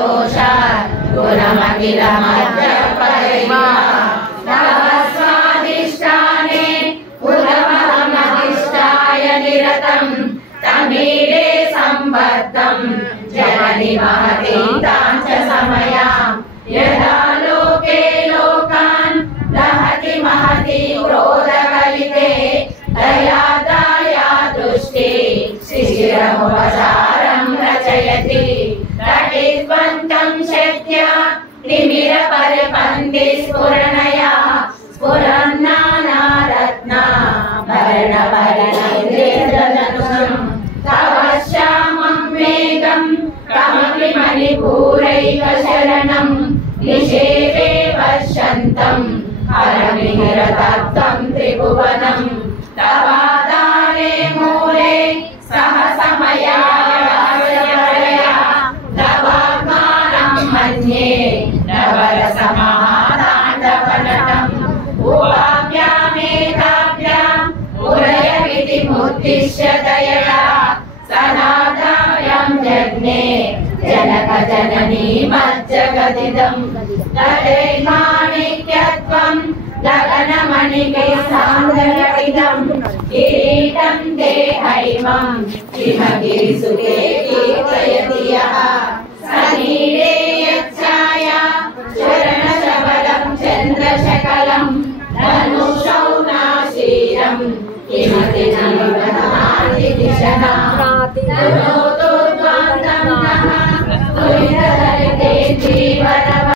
परितोषात् गुणमखिलमध्यपरिमा तव स्वादिष्टाने पुरमहमधिष्ठाय निरतं तमीरे संबद्धं जननि महतीतां च समयां यदा लोके लोकान् दहति महती क्रोधकलिते दया दया दृष्टि शिशिरमुपचारं रचयति तटिद्वन्तं शक्त्या निमिरपरिपन्थि स्फुरणया स्फुरन्नानारत्ना भरणभरणेन्द्रियधनुषं तव श्यामं मेघं कमपि मणिपूरैव शरणं निषेवे पश्यन्तं हरमिहिरतत्त्वं त्रिभुवनं तवादारे मूले सहसमया तवात्मानं मन्ये नवरसमहाताण्डवनटम् उपाभ्यामेताभ्याम् उरयमिति मुद्दिश्य दयया सनादायं जज्ञे जनक जननी मज्जगदिदं तदैर्माणिक्यत्वं गगनमणिके सान्द्रगदिदं किरीटं देहैमं हिमगिरिसुते कीर्तयति यः सनीरे यच्छाया चरणशबलं चन्द्रशकलं धनुषौ नाशीरं किमति दिशः